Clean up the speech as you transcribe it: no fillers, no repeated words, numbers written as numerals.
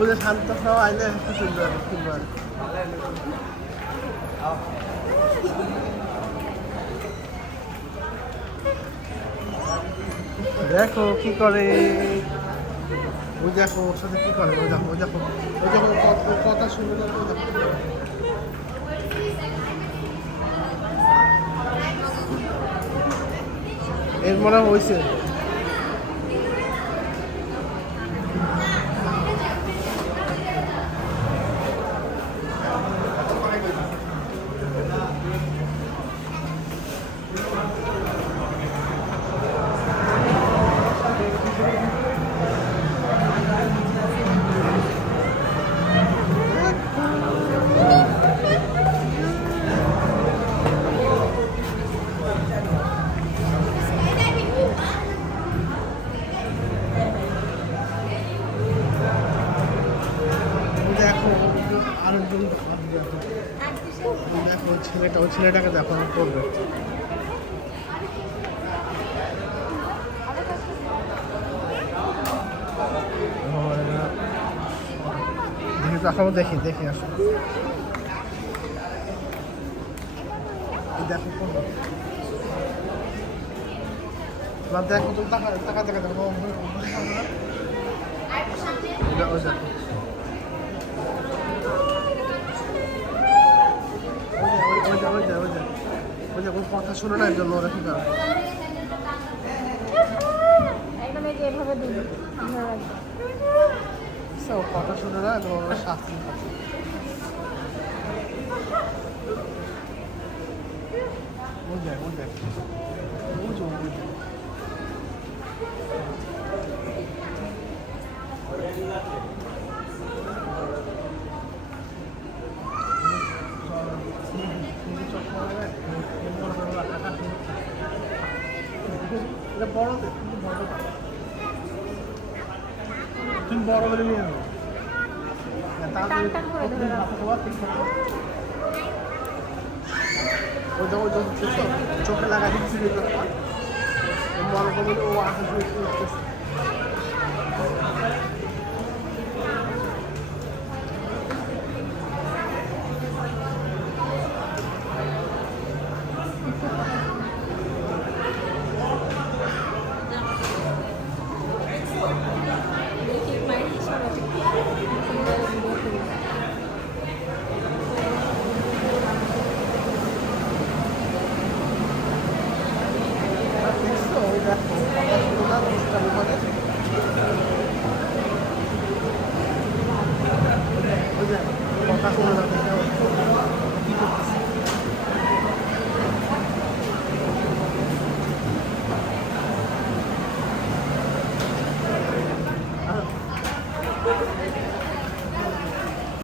বুঝে শান্ত খাওয়া আইলে সুন্দর সুন্দর। দেখো কি করে, ওই দেখো ওর সাথে কি করে, ওই দেখো ওই দেখো ওই দেখো কথা শুনে না, ওই দেখো। এর মনে হয়েছে দেখো আরেকজন দেখো ওই ছেলেটাকে দেখো করবে। দেখি তো এখনো দেখি দেখি আসো দেখো করবে। দেখো তুমি টাকা টাকা টাকা দেখো ওই কথা শুনে না, এর জন্য ওরা কি করে কথা শুনে না, ওরা শাস্তি খাচ্ছে। ওই দেখ ওই দেখ বুঝো বুঝো বড় তুমি বড় করে নিয়ে নেবো চোখে লাগা দিচ্ছি বড় করে ও আকাশ